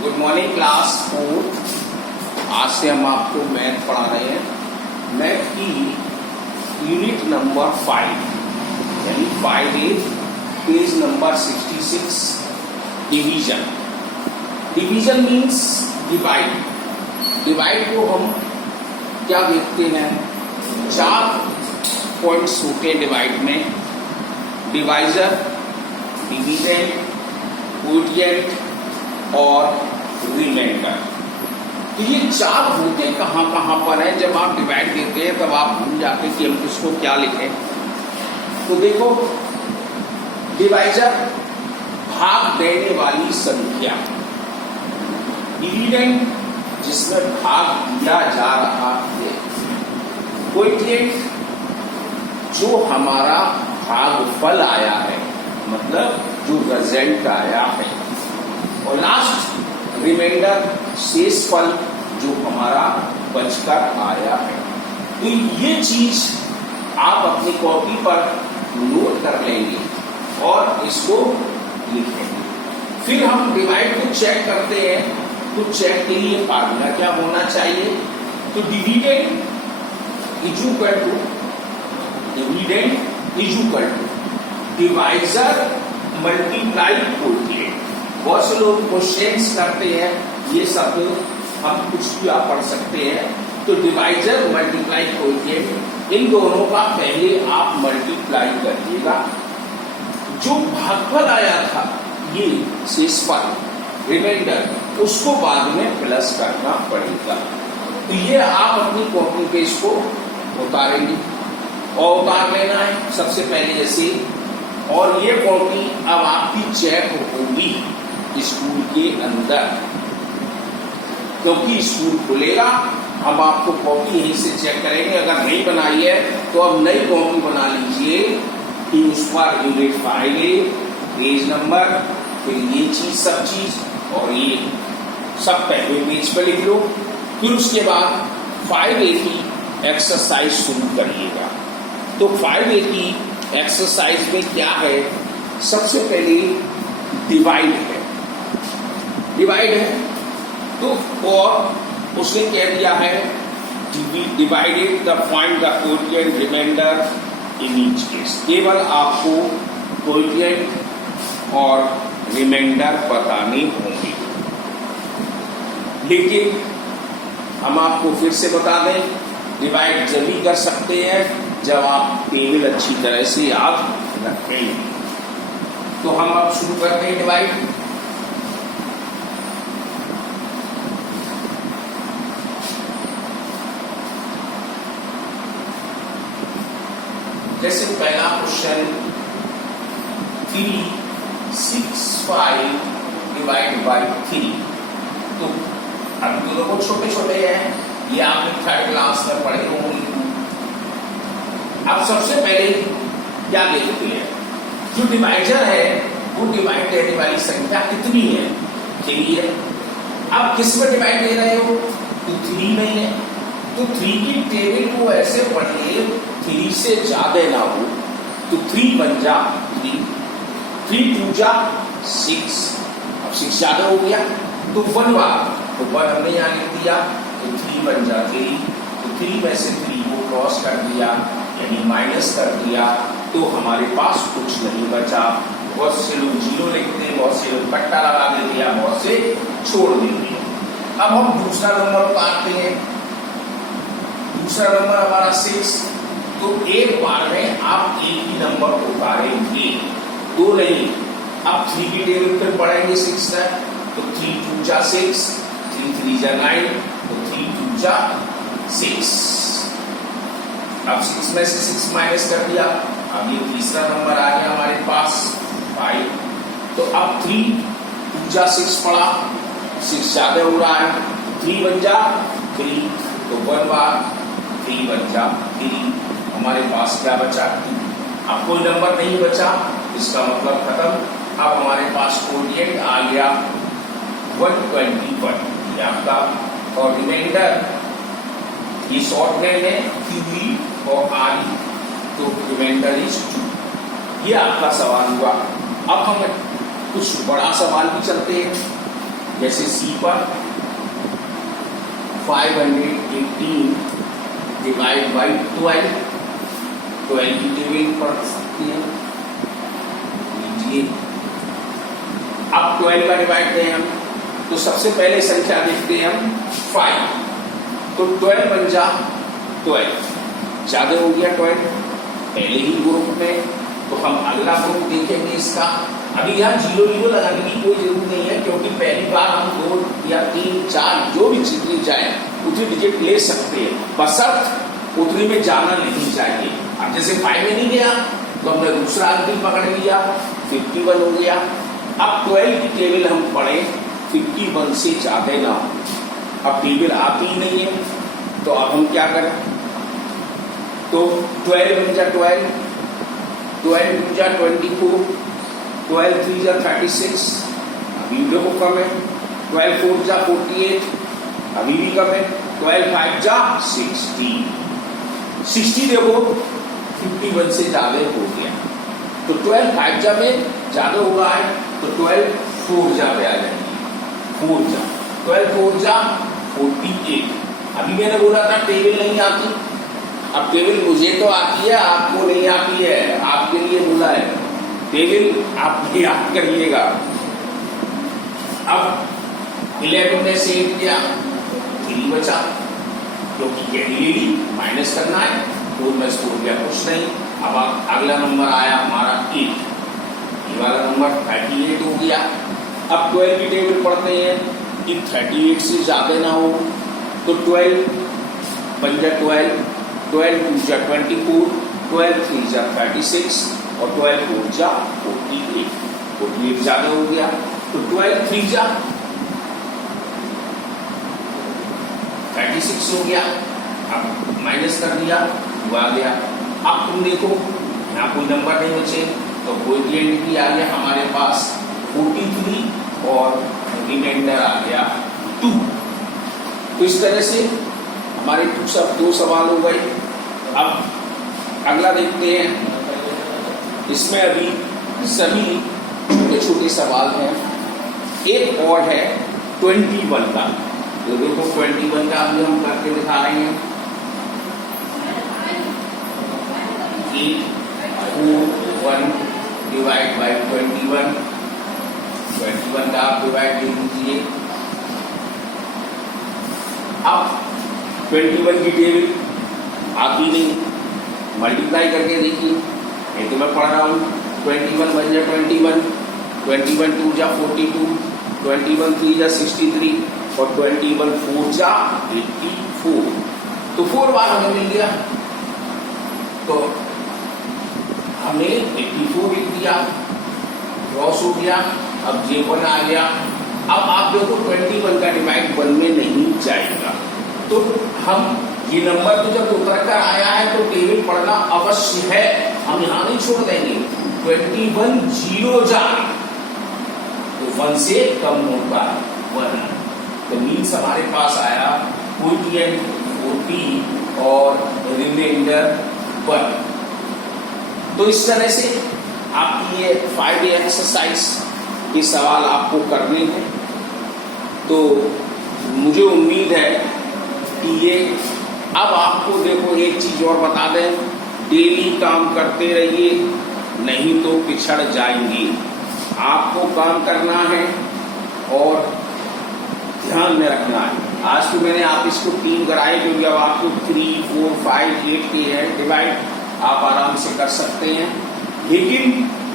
Good morning class 4। आज से हम आपको मैथ पढ़ा रहे हैं। मैथ की यूनिट नंबर 5 यानी 5A page number 66 division. Division means divide. Divide को हम क्या देखते हैं, 4 पॉइंट्स होते हैं डिवाइड में। डिवाइजर, डिविडेंड, क्वोटिएंट और रिमाइंडर। तो ये 4 होते कहाँ पर है। जब आप डिवाइड देते हैं तब आप भूल जाते हैं कि हम इसको क्या लिखें। तो देखो, डिवाइजर भाग देने वाली संख्या, डिविडेंड जिसमें भाग दिया जा रहा है, क्वोटिएंट जो हमारा भागफल आया है, मतलब जो रिजल्ट आया है, और लास्ट रिमाइंडर शेषफल जो हमारा बचकर आया है। तो ये चीज आप अपनी कॉपी पर नोट कर लेंगे और इसको लिखेंगे। फिर हम डिवाइड को चेक करते हैं। तो चेक के लिए फार्मूला क्या होना चाहिए, तो dividend is equal to divisor multiply quotient. बहुत से लोग क्वेश्चंस करते हैं, ये सब हम कुछ भी आप पढ़ सकते हैं। तो डिवाइजर मल्टीप्लाई क्वोटिएंट, इन दोनों का पहले आप मल्टीप्लाई करिएगा। जो भागफल आया था, ये शेषफल रिमाइंडर, उसको बाद में प्लस करना पड़ेगा। तो ये आप अपनी कॉपी पे इसको उतारेंगे और उतार लेना है सबसे पहले ऐसे। और ये कॉपी अब आपकी चेक होगी स्कूल के अंदर, क्योंकि स्कूल खुलेगा। हम आपको कॉपी यहीं से चेक करेंगे। अगर नहीं बनाई है तो अब नई कॉपी बना लीजिए कि उस per unit 5A page number, फिर ये चीज सब चीज और ये सब पहले पेज पर लिख लो। फिर उसके बाद 5A की एक्सरसाइज शुरू करिएगा। तो 5A की एक्सरसाइज में क्या है, सबसे पहले डिवाइड है। तो और उसने कह दिया है divided the find the quotient remainder in each case. केवल आपको क्वोटिएंट और रिमाइंडर बताने होंगे। लेकिन हम आपको फिर से बता दें, डिवाइड जब भी कर सकते हैं जब आप टेबल अच्छी तरह से याद रखें। तो हम अब शुरू करते हैं डिवाइड। जैसे पहला क्वेश्चन 3, 6, 5 डिवाइड बाई 3। तो अब तो लोग छोटे छोटे हैं, ये आपने 3rd क्लास में पढ़े होंगे। अब सबसे पहले क्या देखते हैं, जो डिवाइजर है वो डिवाइड देने वाली संख्या कितनी है, 3 है। अब किस में डिवाइड दे रहे हो, तो 3 में है। तो 3 की टेबल को ऐसे पढ़िए 3 से ज्यादा ना हो। तो 3 बन जा 3, 3 2 जा 6। अब 6 ज्यादा हो गया तो 1 बार, तो 1 हमने यहाँ लिख दिया। तो 3 बन जा 3। तो 3 में से 3 को क्रॉस कर दिया यानी माइनस कर दिया, तो हमारे पास कुछ नहीं बचा। बहुत से लोग 0 लिखते हैं, बहुत से लोग कट्टा लगा देते हैं, बहुत से छोड़ देते हैं। अब हम दूसरा नंबर उतारते हैं। दूसरा नंबर हमारा 6। तो एक बार में आप एक ही नंबर उतारेंगे, 2 नहीं। अब 3 की टेबल पर पढ़ेंगे 6 तक। तो 3 2 जा 6, 3 3 जा 9, तो 3 2 जा 6। अब 6 में से 6 माइनस कर दिया। अब ये तीसरा नंबर आ गया हमारे पास 5। तो अब 3 2 जा 6 पड़ा, 6 ज्यादा हो रहा है। 3 बन जा 3, तो 1 बार 3 बन जा 3। हमारे पास क्या बचा, 2। अब कोई नंबर नहीं बचा, इसका मतलब खत्म। अब हमारे पास क्वोटिएंट आ गया 121 ये आपका, और रिमाइंडर ये शॉर्ट नेम है QE और RE, तो रिमाइंडर इज 2। ये आपका सवाल हुआ। अब हम कुछ बड़ा सवाल भी चलते हैं, जैसे सी पर 518 डिवाइड बाई 12 की टेबल पढ़ सकती है। लीजिए, अब 12 का डिवाइड दें हम, तो सबसे पहले संख्या देखते हैं हम 5, तो 12 बन जा 12, ज्यादा हो गया 12 पहले ही ग्रुप में, तो हम अगला ग्रुप देखेंगे इसका। अभी यहाँ 0 0 लगाने की कोई जरूरत नहीं है, क्योंकि पहली बार हम 2 या 3 4 जो भी जितनी जाए उतनी डिजिट ले सकते हैं, बशर्त उतनी में जाना नहीं चाहिए। अब जैसे 5 में नहीं गया तो हमने दूसरा अंक पकड़ लिया, 51 हो गया। अब 12 की टेबल हम पढ़े, 51 से ज्यादा ना हो। अब टेबल आती ही नहीं है, तो अब हम क्या करें, तो 12 बन जा 12, 12 2 जा 24, 12 3 जा 36, अभी देखो कम है, 12 4 जा 48, अभी भी कम है, 12 5 जा 60, 60 देखो 51 से ज्यादा हो गया, तो 12 5 जा में ज्यादा हुआ है, तो 12 4 जा पे आ जाएंगे, 4 जा 12 4 जा 48। अभी मैंने बोला था टेबल नहीं आती, अब टेबल मुझे तो आती है, आपको नहीं आती है, आपके लिए बोला है, टेबल आप याद करिएगा। अब 11 में से 8 किया, 3 बचा, क्योंकि कैरी माइनस करना है, 4 में से 4 गया कुछ नहीं। अब अगला नंबर आया हमारा 8, ये वाला नंबर 38 हो गया। अब 12 की टेबल पढ़ते हैं कि 38 से ज्यादा ना हो, तो 12 बन जा 12, 12 2 जा 24, 12 3 जा 36 और 12 4 जा 48, 48 ज्यादा हो गया, तो 12 3 जा 36 हो गया। अब माइनस कर दिया, हुआ गया। अब तुम देखो यहाँ कोई नंबर नहीं बचे, तो कोएफिशिएंट भी आ गया हमारे पास 43 और रिमाइंडर आ गया 2। तो इस तरह से हमारे 2 सवाल हो गए। अब अगला देखते हैं, इसमें अभी सभी छोटे छोटे सवाल हैं। एक और है 21 का, तो देखो 21 का अभी हम करके दिखा रहे हैं। 8 4 1 डिवाइड बाई 21, 21 का आप डिवाइड दे दीजिए। अब 21 की टेबल आती नहीं, मल्टीप्लाई करके देखिए, ये तो मैं पढ़ रहा हूँ। 21 बन जा 21, 21 2 जा 42, 21 3 जा 63 और 21 4 जा 84, तो 4 बार हमें मिल गया, तो हमने 84 लिख दिया, क्रॉस हो गया। अब J1 आ गया। अब आप देखो 21 का डिवाइड 1 में नहीं जाएगा, तो हम ये नंबर तो जब उतर कर आया है तो टेबल पढ़ना अवश्य है, हम यहां नहीं छोड़ देंगे। 21 0 जा, तो 1 से कम होगा 1, तो मीन्स हमारे पास आया कोएफिशिएंट 40 और रिमाइंडर 1। तो इस तरह से आपकी ये 5 एक्सरसाइज के सवाल आपको करने हैं। तो मुझे उम्मीद है कि ये, अब आपको देखो एक चीज और बता दें, डेली काम करते रहिए, नहीं तो पिछड़ जाएंगे। आपको काम करना है और ध्यान में रखना है। आज तो मैंने आप इसको 3 कराए, क्योंकि अब आपको 3 4 5 8 के हैं डिवाइड, आप आराम से कर सकते हैं, लेकिन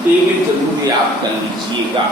टेबल जरूर याद कर लीजिएगा।